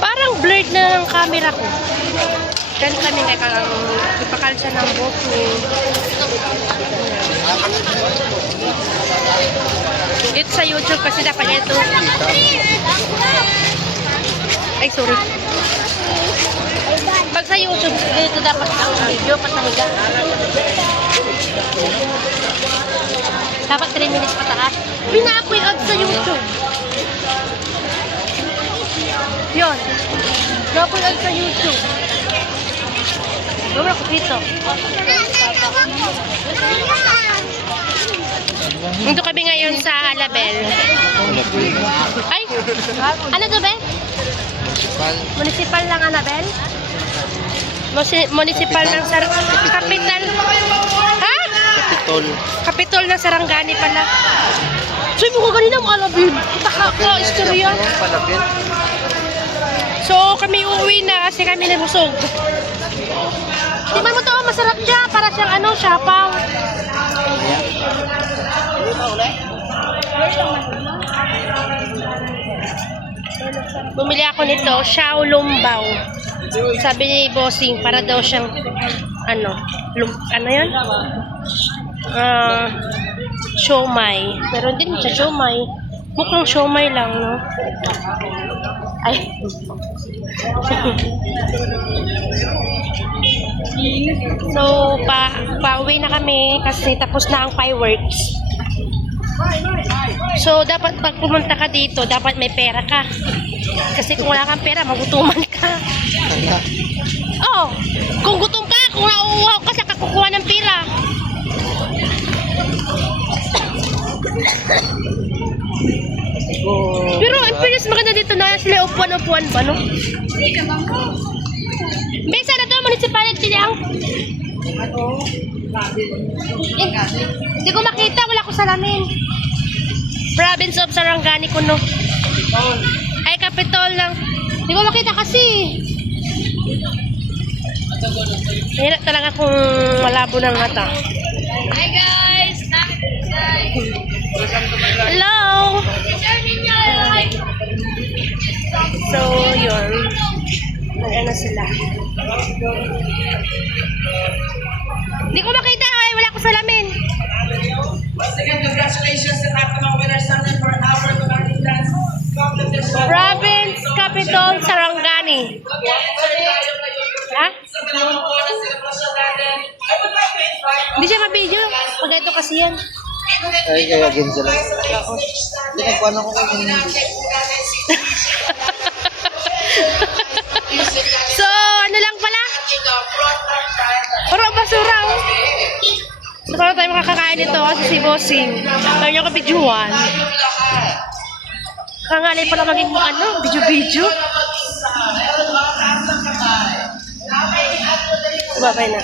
Parang blurred na ng camera ko. Dan kami ipakalsa ng boat ni. Dito sa YouTube kasi dapat ito. Ay, sorry. Pag sa YouTube, dito dapat ang video patahiga. Dapat 3 minutes pataas. Pina-apoy out sa YouTube. Yun. Pina-apoy out sa YouTube. Wala ko dito. Dito kami ngayon sa Alabel. Ay! Ano to, be? Municipal ng Alabel? Municipal ng Capital. Ha? Kapitol ng Sarangani pala. So, yung mga ganina mga Alabel. Istorya. So, kami uuwi na kasi kami nabusog. Di ba mo ito? Masarap siya. Para siyang ano, siapaw. Bumili ako nito, Xiao Lumbaw. Sabi ni Bossing, para daw siyang ano yun? Siomai. Pero hindi mo siya siomai. Mukhang siomai lang, no? Ay. So, pauwi na kami kasi tapos na ang fireworks. So, dapat pag pumunta ka dito, dapat may pera ka. Kasi kung wala kang pera, magutuman ka. Oh, kung gutom ka, kung nauuhaw ka, saka kukuha ng pera. Pero ang pinis maganda dito na sila upuan-upuan ba, no? Bisa na to, municipality lang. Hindi ko makita, wala ko salamin. Province of Sarangani ko, no? Ay, Capitol lang. Hindi ko makita kasi. Hirap talaga kung malabo ng mata. Hi guys! Hello! So, yun. Mag-ano sila. Hindi ko makita. Ay, wala ko salamin. Once again, congratulations sa lahat ng mga winners natin for our combating dance. Province Capital Sarangani. Ha? Hindi siya ma-video. Pag ito kasi yan. Ay, kaya din sila. Paano ko kayo So, ano lang pala? Puro basura. So, paano tayo makakakain ito? Kasi si Bossing. Kaya niyo ka-videoan. Kangalay pala maging ano, video-video. Babay na.